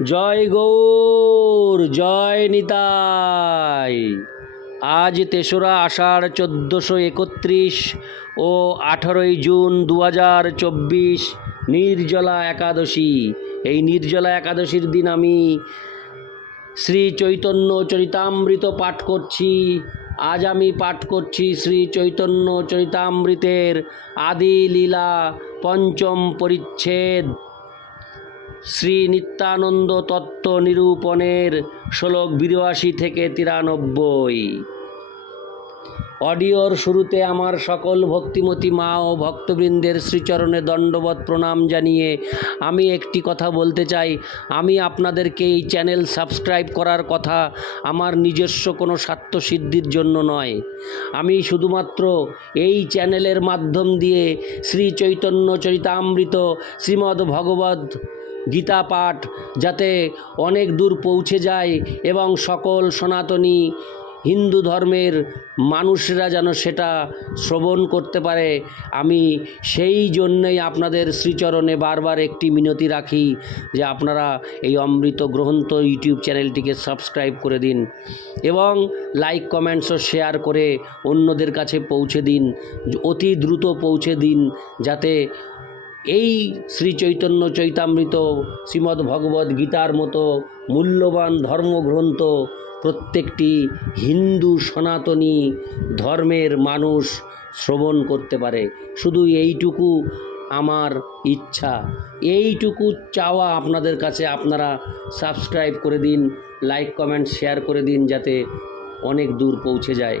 জয় গৌর, জয় নিতাই। আজ তেসরা আষাঢ় চোদ্দোশো একত্রিশ ও আঠারোই জুন দু হাজার চব্বিশ নির্জলা একাদশী। এই নির্জলা একাদশীর দিন আমি শ্রী চৈতন্য চরিতামৃত পাঠ করছি। আজ আমি পাঠ করছি শ্রী চৈতন্য চরিতামৃতের আদি লীলা পঞ্চম পরিচ্ছেদ। শ্রী নিত্যানন্দ তত্ত্ব নিরূপণের শ্লোক বিরাশি থেকে তিরানব্বই। অডিওর শুরুতে আমার সকল ভক্তিমতী মা ও ভক্তবৃন্দের শ্রীচরণে দণ্ডবত প্রণাম জানিয়ে আমি একটি কথা বলতে চাই। আমি আপনাদেরকে এই চ্যানেল সাবস্ক্রাইব করার কথা আমার নিজস্ব কোনো স্বার্থসিদ্ধির জন্য নয়। আমি শুধুমাত্র এই চ্যানেলের মাধ্যম দিয়ে শ্রী চৈতন্য চরিতামৃত শ্রীমদ্ ভগবদ্ গীতা পাঠ যাতে অনেক দূর পৌঁছে যায় এবং সকল সনাতনী হিন্দু ধর্মের মানুষরা যেন সেটা শ্রবণ করতে পারে। আমি সেই জন্যই আপনাদের শ্রীচরণে বারবার একটি মিনতি রাখি যে আপনারা এই অমৃত গ্রন্থ ইউটিউব চ্যানেলটিকে সাবস্ক্রাইব করে দিন এবং লাইক, কমেন্টস ও শেয়ার করে অন্যদের কাছে পৌঁছে দিন, অতি দ্রুত পৌঁছে দিন যাতে এই শ্রী চৈতন্য চৈতামৃত শ্রীমদ্ ভগবদ্ গীতার মতো মূল্যবান ধর্মগ্রন্থ প্রত্যেকটি হিন্দু সনাতনী ধর্মের মানুষ শ্রবণ করতে পারে। শুধু এইটুকু আমার ইচ্ছা। এইটুকু চাওয়া আপনাদের কাছে আপনারা সাবস্ক্রাইব করে দিন, লাইক, কমেন্ট, শেয়ার করে দিন যাতে অনেক দূর পৌঁছে যায়।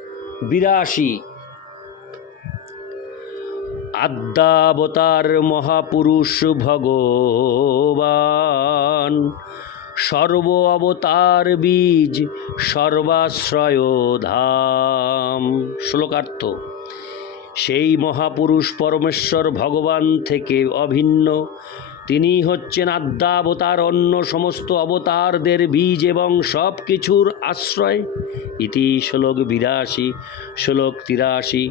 বিরাশি। আদ্যাবতার মহাপুরুষ ভগবান, সর্ব অবতার বীজ সর্বাশ্রয় ধাম। শ্লোকার্থ, সেই মহাপুরুষ পরমেশ্বর ভগবান থেকে অভিন্ন তিনি হচ্ছেন আদ্যাবতার, অন্য সমস্ত অবতারদের বীজ এবং সব কিছুর আশ্রয়। ইতি শ্লোক বিরাশি, শ্লোক তিরাশি।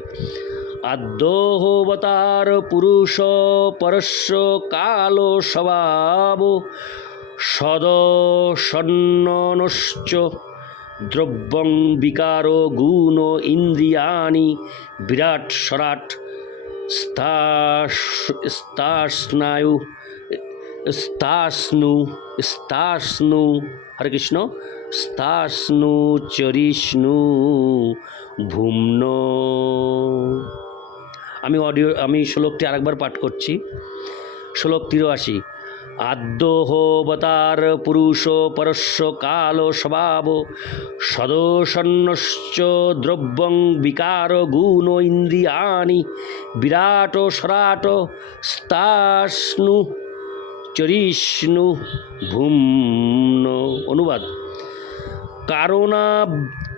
আদ্যোহবতার পুরুষ পরস্য কাল স্বভাব সদসন্নশ্চ দ্রব্যং বিকার গুণ ইন্দ্রিয়াণি, বিরাট সরাট স্তাস্নায়ু। স্তাস্নু স্তাস্নু, হরে কৃষ্ণ, স্তাস্নু, চরিষ্ণু, ভুম্ন। আমি অডিও আমি শ্লোকটি আরেকবার পাঠ করছি। শ্লোক তিরাশি, আদ্যোহবতার পুরুষ পরস্য কাল স্বভাব সদসন্নশ্চ দ্রব্যং বিকার গুণ ইন্দ্রিয়াণি, বিরাট সরাট, স্তাস্নু। চরিষ্ণু ভূম্ন অনুবাদ। কারণা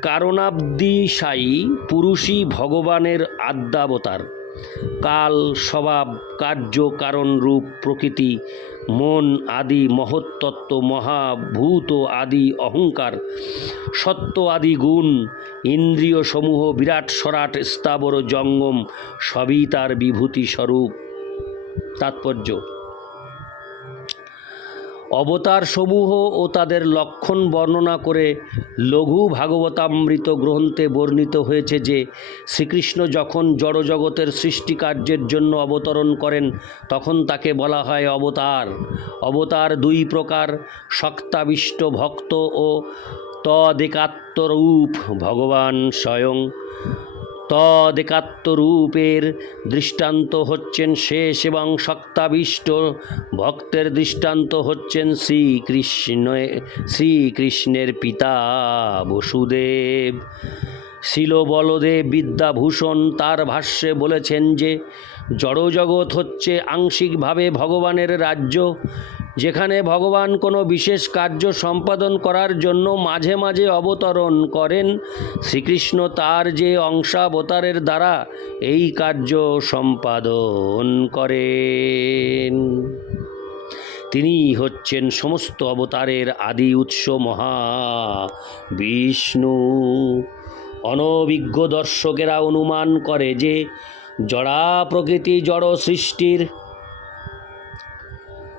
কারণাব্দিশায়ী পুরুষই ভগবানের আদ্যাবতার। কাল স্বভাব, কার্য, কারণ, রূপ, প্রকৃতি, মন আদি মহত্তত্ত্ব মহাভূত আদি, অহংকার সত্য আদি গুণ, ইন্দ্রিয় সমূহ, বিরাট, সরাট, স্থাবর, জঙ্গম, সবই তার বিভূতি স্বরূপ তাৎপর্য। অবতার সমূহ ও তাদের লক্ষণ বর্ণনা করে লঘু ভাগবতামৃত গ্রন্থে বর্ণিত হয়েছে যে, শ্রীকৃষ্ণ যখন জড়জগতের সৃষ্টিকার্যের জন্য অবতরণ করেন, তখন তাকে বলা হয় অবতার। অবতার দুই প্রকার, শক্তাবিষ্ট ভক্ত ও তদেকাত্মরূপ। ভগবান স্বয়ং তদেকাত্মরূপের দৃষ্টান্ত হচ্ছেন শেষ এবং শক্তাবিষ্ট ভক্তের দৃষ্টান্ত হচ্ছেন শ্রীকৃষ্ণ, শ্রীকৃষ্ণের পিতা বসুদেব। শিল বলদেব বিদ্যাভূষণ তার ভাষ্যে বলেছেন যে, জড়জগৎ হচ্ছে আংশিকভাবে ভগবানের রাজ্য। যেখানে ভগবান কোনো বিশেষ কার্য সম্পাদন করার জন্য মাঝে মাঝে অবতরণ করেন, শ্রীকৃষ্ণ তার যে অংশাবতারের দ্বারা এই কার্য সম্পাদন করেন। তিনি হচ্ছেন সমস্ত অবতারের আদি উৎস মহা বিষ্ণু। অনভিজ্ঞ দর্শকেরা অনুমান করে যে জড়া প্রকৃতি জড় সৃষ্টির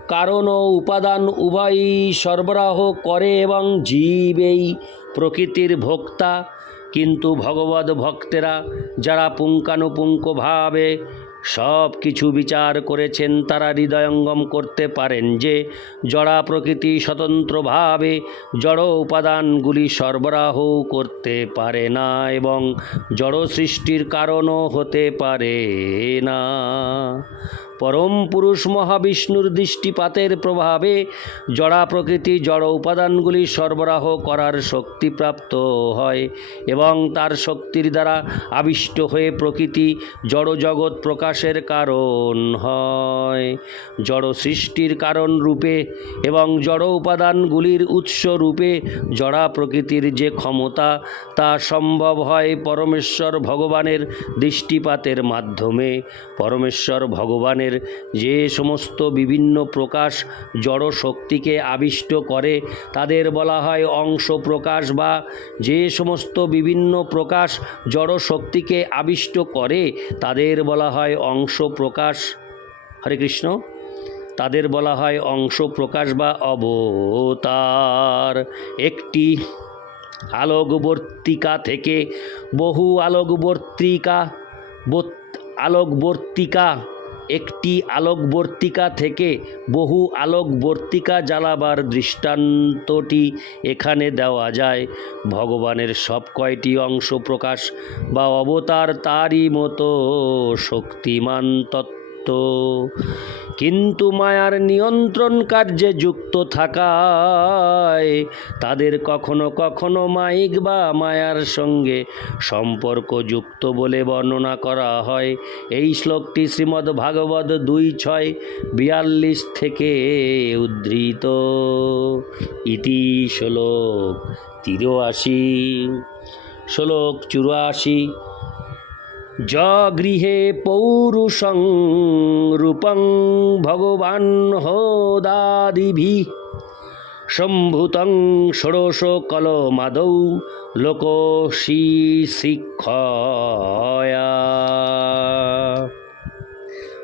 কারণ ও উপাদান উভয়ই সরবরাহ করে এবং জীব এই প্রকৃতির ভোক্তা। কিন্তু ভগবত ভক্তেরা, যারা পুঙ্খানুপুঙ্খভাবে সব কিছু বিচার করেছেন, তারা হৃদয়ঙ্গম করতে পারেন যে, জড়া প্রকৃতি স্বতন্ত্রভাবে জড় উপাদানগুলি সরবরাহ করতে পারে না এবং জড় সৃষ্টির কারণও হতে পারে না। পরম পুরুষ মহাবিষ্ণুর দৃষ্টিপাতের প্রভাবে জড়া প্রকৃতি জড় উপাদানগুলি সরবরাহ করার শক্তিপ্রাপ্ত হয় এবং তার শক্তির দ্বারা আবিষ্ট হয়ে প্রকৃতি জড় জগৎ প্রকাশের কারণ হয়। জড় সৃষ্টির কারণ রূপে এবং জড় উপাদানগুলির উৎস রূপে জড়া প্রকৃতির যে ক্ষমতা তা সম্ভব হয় পরমেশ্বর ভগবানের দৃষ্টিপাতের মাধ্যমে। পরমেশ্বর ভগবানের যে সমস্ত বিভিন্ন প্রকাশ জড় শক্তিকে আবিষ্ট করে, তাদের বলা হয় অংশ প্রকাশ বা যে সমস্ত বিভিন্ন প্রকাশ জড় শক্তিকে আবিষ্ট করে, তাদের বলা হয় অংশ প্রকাশ। হরে কৃষ্ণ। তাদের বলা হয় অংশ প্রকাশ বা অবতার। একটি আলোকবর্তিকা থেকে বহু আলোকবর্তিকা আলোকবর্তিকা একটি আলোকবর্তিকা থেকে বহু আলোকবর্তিকা জ্বালাবার দৃষ্টান্তটি এখানে দেওয়া যায়। ভগবানের সব কয়টি অংশ প্রকাশ বা অবতার তারই মতো শক্তিমান তত্ত্ব। কিন্তু মায়ার নিয়ন্ত্রণ কার্যে যুক্ত থাকায় তাদের কখনো কখনো মাইক বা মায়ার সঙ্গে সম্পর্কযুক্ত বলে বর্ণনা করা হয়। এই শ্লোকটি শ্রীমদ্ ভাগবত দুই ছয় বিয়াল্লিশ থেকে উদ্ধৃত। ইতি শ্লোক তিরাশি শ্লোক চুরাশি। গৃহে পৌরুষং রূপং ভগবান হোদাদিভি। সম্ভূতং ষোড়শ কলমাদৌ লোকশী শিক্ষয়া।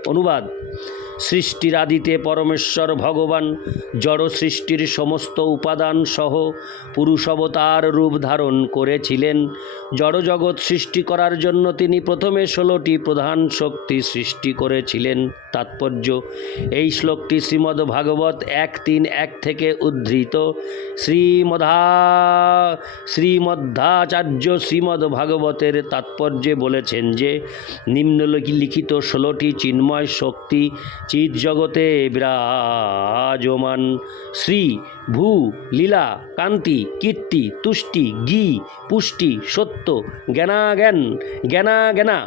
অনুবাদ। সৃষ্টির আদিতে পরমেশ্বর ভগবান, জড় সৃষ্টির সমস্ত উপাদান সহ পুরুষ অবতার রূপ ধারণ করেছিলেন। জড়জগৎ সৃষ্টি করার জন্য তিনি প্রথমে ষোলোটি প্রধান শক্তি সৃষ্টি করেছিলেন। তাৎপর্য, এই শ্লোকটি শ্রীমদ্ ভাগবত এক তিন এক থেকে উদ্ধৃত। শ্রীমধা শ্রীমধ্যাচার্য শ্রীমদ্ ভাগবতের তাৎপর্যে বলেছেন যে, নিম্নলিখিত ষোলোটি চিন্ময় শক্তি চিৎ জগতে বিরাজমান। শ্রী ভূ, লীলা, কান্তি, কীর্তি, তুষ্টি গি পুষ্টি, সত্য, জ্ঞানাজ্ঞান জ্ঞানা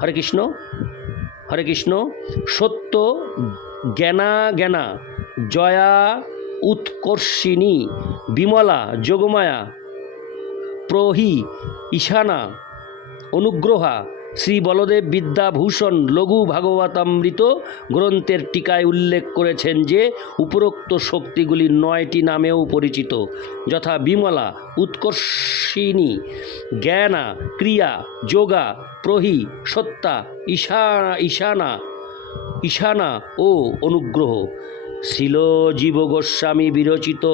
হরে কৃষ্ণ হরে কৃষ্ণ, সত্য জ্ঞানা জ্ঞানা জয়া, উৎকর্ষিণী, বিমলা, যোগমায়া, প্রহি, ঈশানা, অনুগ্রহা শ্রী বলদেব বিদ্যাভূষণ লঘু ভাগবতামৃত গ্রন্থের টিকায় উল্লেখ করেছেন যে, উপরোক্ত শক্তিগুলি নয়টি নামেও পরিচিত, যথা বিমলা, উৎকর্ষিণী, জ্ঞানা, ক্রিয়া, যোগা, প্রহি, সত্তা ঈশা ঈশানা ঈশানা ও অনুগ্রহ। শিল জীব গোস্বামী বিরচিত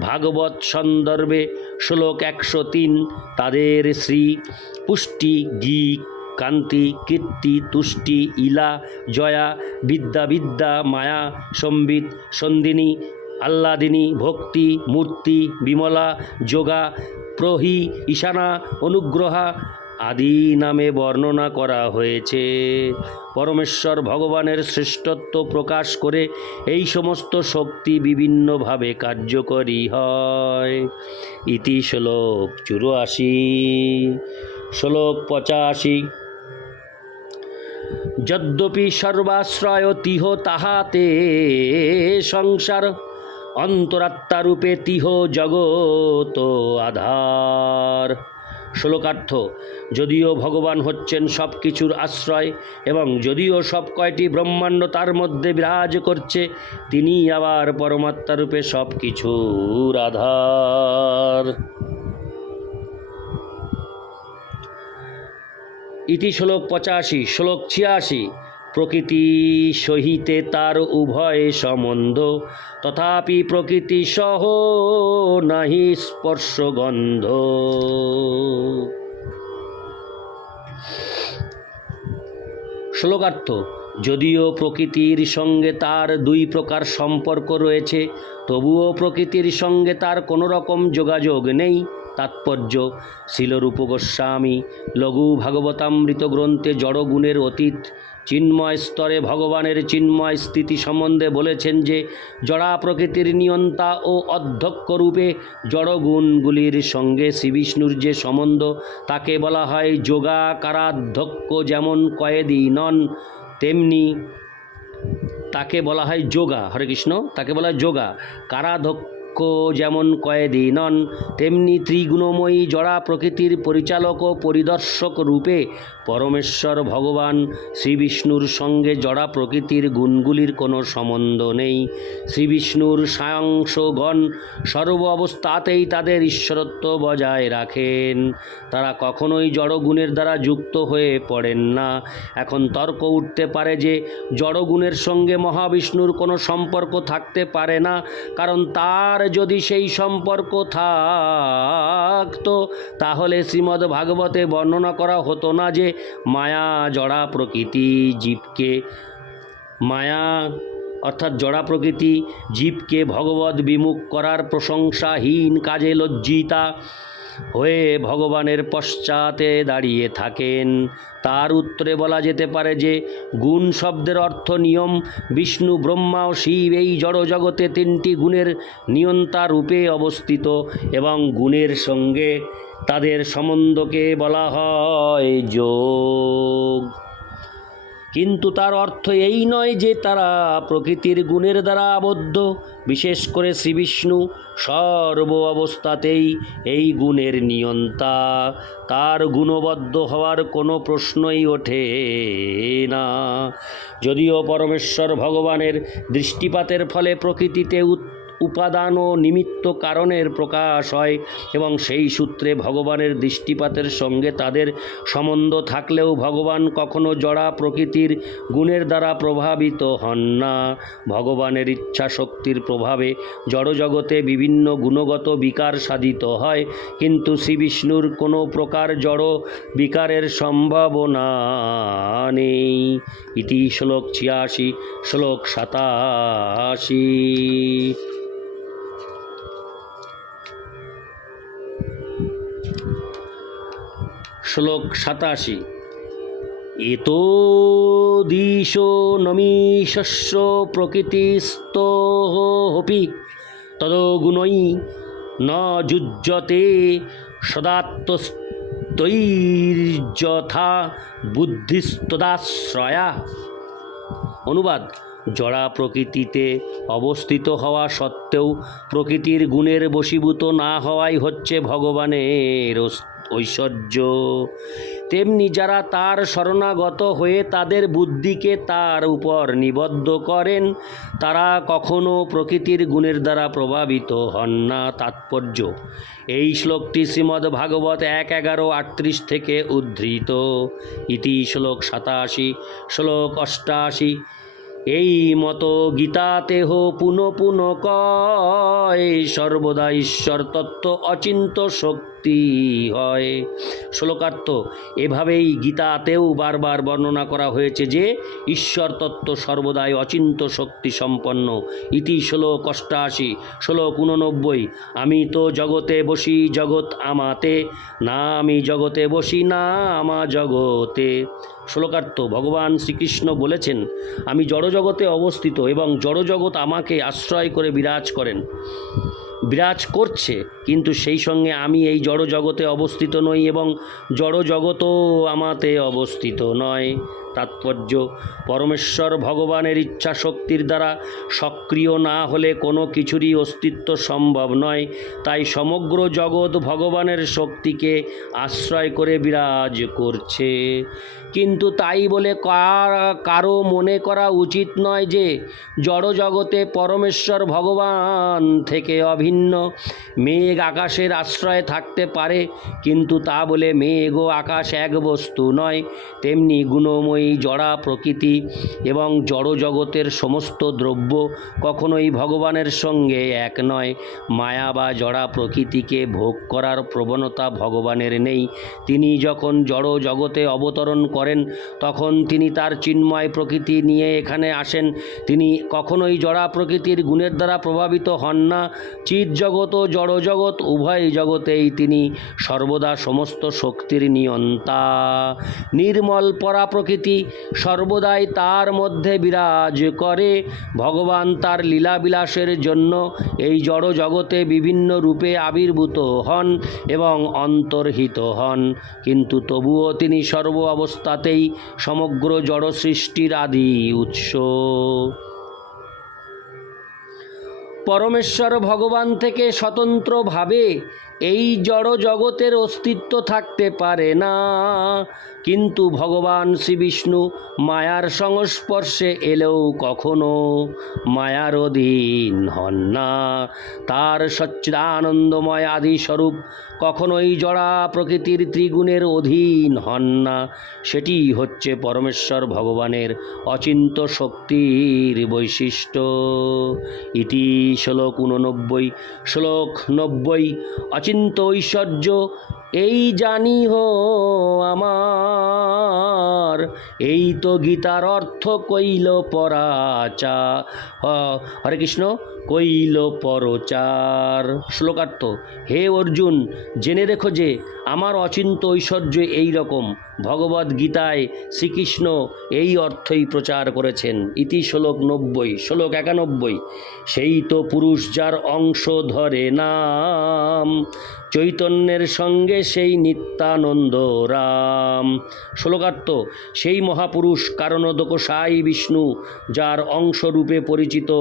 ভাগবত সন্দর্ভে শ্লোক একশো তিন, তাদের শ্রী পুষ্টি গী কান্তি, কীর্তি, তুষ্টি, ইলা, জয়া, বিদ্যা বিদ্যা, মায়া, সম্বিত, সন্দিনী আল্লাদিনী ভক্তি, মূর্তি, বিমলা, যোগা, প্রহি, ঈশানা, অনুগ্রহা আদি নামে বর্ণনা করা হয়েছে। পরমেশ্বর ভগবানের শ্রেষ্ঠত্ব প্রকাশ করে এই সমস্ত শক্তি বিভিন্নভাবে কার্যকরী হয়। ইতি শ্লোক চুরাশি। শ্লোক পঁচাশি। যদ্যপি সর্বাশ্রয় তিহ তাহাতে সংসার অন্তরাত্মারূপে তিহ জগত আধার। শ্লোকার্থ, যদিও ভগবান হচ্ছেন সব কিছুর আশ্রয় এবং যদিও সব কয়টি ব্রহ্মাণ্ড তার মধ্যে বিরাজ করছে তিনি আবার পরমাত্মারূপে সব কিছুর আধার। ইতি শ্লোক পঁচাশি, শ্লোক ছিয়াশি। প্রকৃতি সহিতে তার উভয় সম্বন্ধ, তথাপি প্রকৃতি সহ নাহি স্পর্শ গন্ধ শ্লোকার্থ, যদিও প্রকৃতির সঙ্গে তার দুই প্রকার সম্পর্ক রয়েছে, তবুও প্রকৃতির সঙ্গে তার কোনো রকম যোগাযোগ নেই। তাৎপর্য। শিলরূপ গোস্বামী লঘু ভাগবতামৃত গ্রন্থে জড়গুণের অতীত। চিন্ময় স্তরে ভগবানের চিন্ময় স্থিতি সম্বন্ধে বলেছেন যে, জড়া প্রকৃতির নিয়ন্তা ও অধ্যক্ষ রূপে জড়গুণগুলির সঙ্গে শ্রীবিষ্ণুর যে সম্বন্ধ, তাকে বলা হয় যোগাকারাধ্যক্ষ যেমন কয়েদি নন, তেমনি তাকে বলা হয় যোগা। হরে কৃষ্ণ, তাকে বলা হয় যোগা। কারাধ্যক্ষ যেমন কয়েদি নন তেমনি ত্রিগুণময়ী জড়া প্রকৃতির পরিচালক ও পরিদর্শক রূপে পরমেশ্বর ভগবান শ্রীবিষ্ণুর সঙ্গে জড়া প্রকৃতির গুণগুলির কোনো সম্বন্ধ নেই। শ্রীবিষ্ণুর সায়াংশগণ সর্ব অবস্থাতেই তাদের ঈশ্বরত্ব বজায় রাখেন। তারা কখনোই জড়গুণের দ্বারা যুক্ত হয়ে পড়েন না। এখন তর্ক উঠতে পারে যে জড়গুণের সঙ্গে মহাবিষ্ণুর কোনো সম্পর্ক থাকতে পারে না, কারণ তার যদি সেই সম্পর্ক থাকতো, তাহলে শ্রীমদ্ ভাগবতে বর্ণনা করা হতো না যে মায়া জড়া প্রকৃতি জীবকে, মায়া অর্থাৎ জড়া প্রকৃতি জীবকে ভগবত বিমুখ করার প্রশংসাহীন কাজে লজ্জিতা হয়ে ভগবানের পশ্চাতে দাঁড়িয়ে থাকেন। তার উত্তরে বলা যেতে পারে যে, গুণ শব্দের অর্থ নিয়ম। বিষ্ণু, ব্রহ্মা ও শিব এই জড়জগতে তিনটি গুণের নিয়ন্তা রূপে অবস্থিত এবং গুণের সঙ্গে তাদের সম্বন্ধকে বলা হয় যোগ। কিন্তু তার অর্থ এই নয় যে তারা প্রকৃতির গুণের দ্বারা আবদ্ধ। বিশেষ করে শ্রীবিষ্ণু সর্ব অবস্থাতেই এই গুণের নিয়ন্তা। তার গুণবদ্ধ হওয়ার কোনো প্রশ্নই ওঠে না। যদিও পরমেশ্বর ভগবানের দৃষ্টিপাতের ফলে প্রকৃতিতে উৎ উপাদান ও নিমিত্ত কারণের প্রকাশ হয় এবং সেই সূত্রে ভগবানের দৃষ্টিপাতের সঙ্গে তাদের সম্বন্ধ থাকলেও ভগবান কখনো জড়া প্রকৃতির গুণের দ্বারা প্রভাবিত হন না। ভগবানের ইচ্ছা শক্তির প্রভাবে জড়জগতে বিভিন্ন গুণগত বিকার সাধিত হয়, কিন্তু শ্রী বিষ্ণুর কোনো প্রকার জড় বিকারের সম্ভাবনা নেই। ইতি শ্লোক ছিয়াশি, শ্লোক সাতাশি। শ্লোক সাতাশি। এতো দিশো নমীশস্য প্রকৃতিস্তোহপি তদগুণই ন যুজ্যতে সদাত্মস্তৈর্যথা বুদ্ধিস্তদাশ্রয়া। অনুবাদ, জড়া প্রকৃতিতে অবস্থিত হওয়া সত্ত্বেও প্রকৃতির গুণের বশীভূত না হওয়াই হচ্ছে ভগবানের অস- ঐশ্বর্য। তেমনি যারা তার শরণাগত হয়ে তাদের বুদ্ধিকে তার উপর নিবদ্ধ করেন, তারা কখনো প্রকৃতির গুণের দ্বারা প্রভাবিত হন না। তাৎপর্য। এই শ্লোকটি শ্রীমদ্ ভাগবত এক এগারো আটত্রিশ থেকে উদ্ধৃত। ইতি শ্লোক সাতাশি, শ্লোক অষ্টাশি। এই মতো গীতাতেহ পুন পুন কয়, সর্বদা ঈশ্বর তত্ত্ব অচিন্ত শক্তি হয়। শ্লোকার্থ, এভাবেই গীতাতেও বারবার বর্ণনা করা হয়েছে যে, ঈশ্বর তত্ত্ব সর্বদাই অচিন্ত শক্তি সম্পন্ন। ইতি শ্লোক অষ্টাশি, শ্লোক উননব্বই আমি তো জগতে বসি জগৎ আমাতে, না আমি জগতে বসি, না আমা জগতে। শ্লোকার্থ, ভগবান শ্রীকৃষ্ণ বলেছেন, আমি জড়জগতে অবস্থিত এবং জড়জগৎ আমাকে আশ্রয় করে বিরাজ করেন। বিরাজ করছে, কিন্তু সেই সঙ্গে আমি এই জড় জগতে অবস্থিত নই এবং জড় জগতও আমাতে অবস্থিত নয়। তাৎপর্য পরমেশ্বর ভগবানের ইচ্ছা শক্তির দ্বারা সক্রিয় না হলে কোনো কিছুরই অস্তিত্ব সম্ভব নয়। তাই সমগ্র জগৎ ভগবানের শক্তিকে আশ্রয় করে বিরাজ করছে। কিন্তু তাই বলে কার- মনে করা উচিত নয় যে জড় জগতে পরমেশ্বর ভগবান থেকে অভিন্ন। মেঘ আকাশের আশ্রয় থাকতে পারে, কিন্তু তা বলে মেঘ ও আকাশ এক বস্তু নয়, তেমনি গুণময়ী জড়া প্রকৃতি এবং জড় জগতের সমস্ত দ্রব্য কখনোই ভগবানের সঙ্গে এক নয়। মায়া বা জড়া প্রকৃতিকে ভোগ করার প্রবণতা ভগবানের নেই। তিনি যখন জড় জগতে অবতরণ করেন, তখন তিনি তার চিন্ময় প্রকৃতি নিয়ে এখানে আসেন। তিনি কখনোই জড়া প্রকৃতির গুণের দ্বারা প্রভাবিত হন না। চিৎ জগৎ ও জড় জগৎ উভয় জগতেই তিনি সর্বদা সমস্ত শক্তির নিয়ন্তা। নির্মল পরা প্রকৃতি সর্বদাই তার মধ্যে বিরাজ করে। ভগবান তার লীলাবিলাসের জন্য এই জড় জগতে বিভিন্ন রূপে আবির্ভূত হন এবং অন্তর্হিত হন। কিন্তু তবুও তিনি সর্ব অবস্থাতেই সমগ্র জড় সৃষ্টির আদি উৎস। পরমেশ্বর ভগবান থেকে স্বতন্ত্রভাবে এই জড় জগতের অস্তিত্ব থাকতে পারে না। কিন্তু ভগবান শ্রীবিষ্ণু মায়ার সংস্পর্শে এলেও কখনো মায়ার অধীন হন না। তার সচ্চিদানন্দময় আদি স্বরূপ কখনোই জড়া প্রকৃতির ত্রিগুণের অধীন হন না। সেটি হচ্ছে পরমেশ্বর ভগবানের অচিন্ত শক্তির বৈশিষ্ট্য। ইতি শ্লোক উননব্বই শ্লোক নব্বই। অচিন্ত ঐশ্বর্য এই জানি হো আমার। এই তো গীতার অর্থ কইল পরাচা হরে কৃষ্ণ, কইল পরচার। শ্লোকার্থ, হে অর্জুন, জেনে রেখো যে আমার অচিন্ত ঐশ্বর্য এই রকম ভগবদ গীতায় শ্রীকৃষ্ণ এই অর্থই প্রচার করেছেন। ইতি শ্লোক নব্বই, শ্লোক একানব্বই। সেই তো পুরুষ যার অংশ ধরে নাম, চৈতন্যের সঙ্গে সেই নিত্যানন্দ রাম। শ্লোকার্থ, সেই মহাপুরুষ কারণদোকসাই বিষ্ণু যার অংশরূপে পরিচিত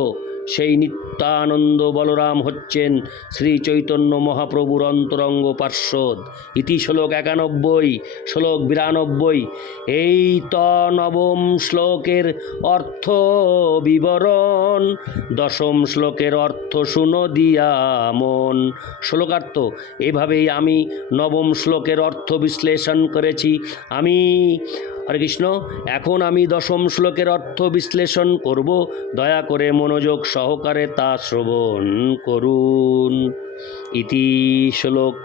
সেই নিত্যানন্দ বলরাম হচ্ছেন শ্রী চৈতন্য মহাপ্রভুর অন্তরঙ্গ পার্শ্বদ। ইতি শ্লোক একানব্বই, শ্লোক বিরানব্বই এই ত নবম শ্লোকের অর্থ বিবরণ। দশম শ্লোকের অর্থ শুনো দিয়া শ্লোকার্থ, এভাবেই আমি নবম শ্লোকের অর্থ বিশ্লেষণ করেছি। আমি, হরে কৃষ্ণ, এখন আমি দশম শ্লোকের অর্থ বিশ্লেষণ করব। দয়া করে মনোযোগ সহকারে তা শ্রবণ করুন। ইতি শ্লোক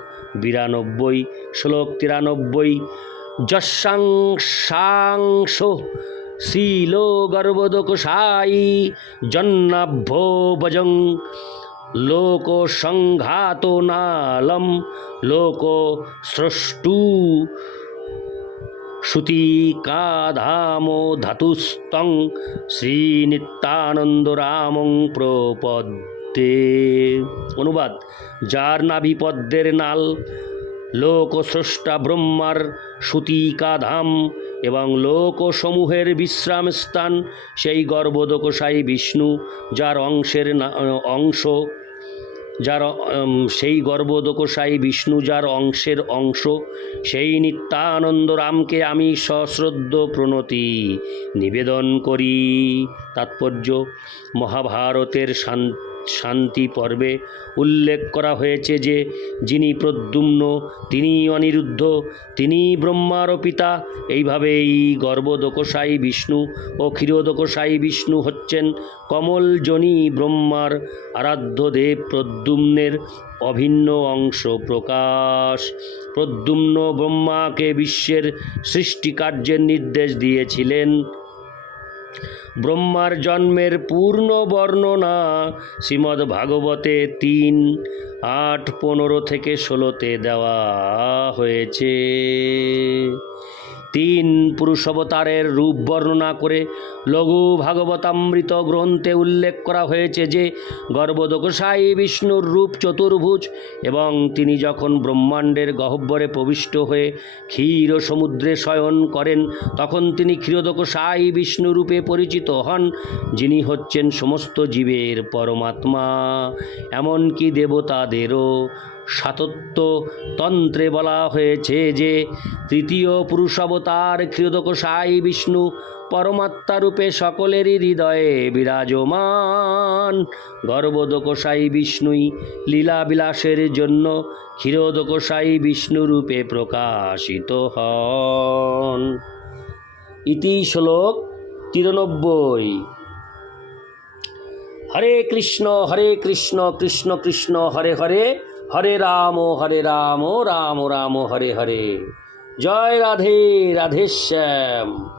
বিরানব্বই, শ্লোক তিরানব্বই। যশাংসাংশ শীল গর্ভদোকসায়ী জন্নাভ্যো ভজং। লোক সংঘাত নালম, লোক স্রষ্টু। শ্রুতিকাধামো ধাতুস্তং, শ্রীনিত্যানন্দ রামং প্রপদ্যে। অনুবাদ, যার নাভিপদ্মের নাল লোকস্রষ্টা ব্রহ্মার সুতিকাধাম এবং লোকসমূহের বিশ্রাম স্থান, সেই গর্ভদোকসাই বিষ্ণু, যার অংশের অংশ, যার সেই গর্ভদোকসাই বিষ্ণু যার অংশের অংশ, সেই নিত্যানন্দ রামকে আমি সশ্রদ্ধ প্রণতি, নিবেদন করি। তাৎপর্য, মহাভারতের শান- শান্তি পর্বে উল্লেখ করা হয়েছে যে, যিনি প্রদ্যুম্ন তিনি অনিরুদ্ধ তিনি ব্রহ্মারও পিতা। এইভাবেই গর্ভদোকসাই বিষ্ণু ও ক্ষীরোদোকসাই বিষ্ণু হচ্ছেন কমলজনী ব্রহ্মার আরাধ্য দেব প্রদ্যুম্নের অভিন্ন অংশ প্রকাশ। প্রদ্যুম্ন ব্রহ্মাকে বিশ্বের সৃষ্টিকার্যের নির্দেশ দিয়েছিলেন। ব্রহ্মার জন্মের পূর্ণ বর্ণনা শ্রীমদ্ ভাগবতে তিন আট পনেরো থেকে ষোলোতে দেওয়া হয়েছে। তিন পুরুষবতারের রূপ বর্ণনা করে লঘু ভাগবতামৃত গ্রন্থে উল্লেখ করা হয়েছে যে গর্ভদোকসাই বিষ্ণুর রূপ চতুর্ভুজ এবং তিনি যখন ব্রহ্মাণ্ডের গহ্বরে প্রবিষ্ট হয়ে ক্ষীর সমুদ্রে শয়ন করেন, তখন তিনি ক্ষীরোদকসাই বিষ্ণু রূপে পরিচিত হন, যিনি হচ্ছেন সমস্ত জীবের পরমাত্মা। এমনকি দেবতাদেরও সাতত্ব তন্ত্রে বলা হয়েছে যে, তৃতীয় পুরুষাবতার ক্ষীরোদকসাই বিষ্ণু পরমাত্মা রূপে সকলেরই হৃদয়ে বিরাজমান। গর্ভদকসাই বিষ্ণুই লীলা বিলাসের জন্য ক্ষীরোদকসাই বিষ্ণু রূপে প্রকাশিত হন। ইতি শ্লোক তিরানব্বই। হরে কৃষ্ণ হরে কৃষ্ণ কৃষ্ণ কৃষ্ণ, হরে হরে। হরে রাম হরে রাম রাম রাম হরে হরে। জয় রাধে রাধেশ্যাম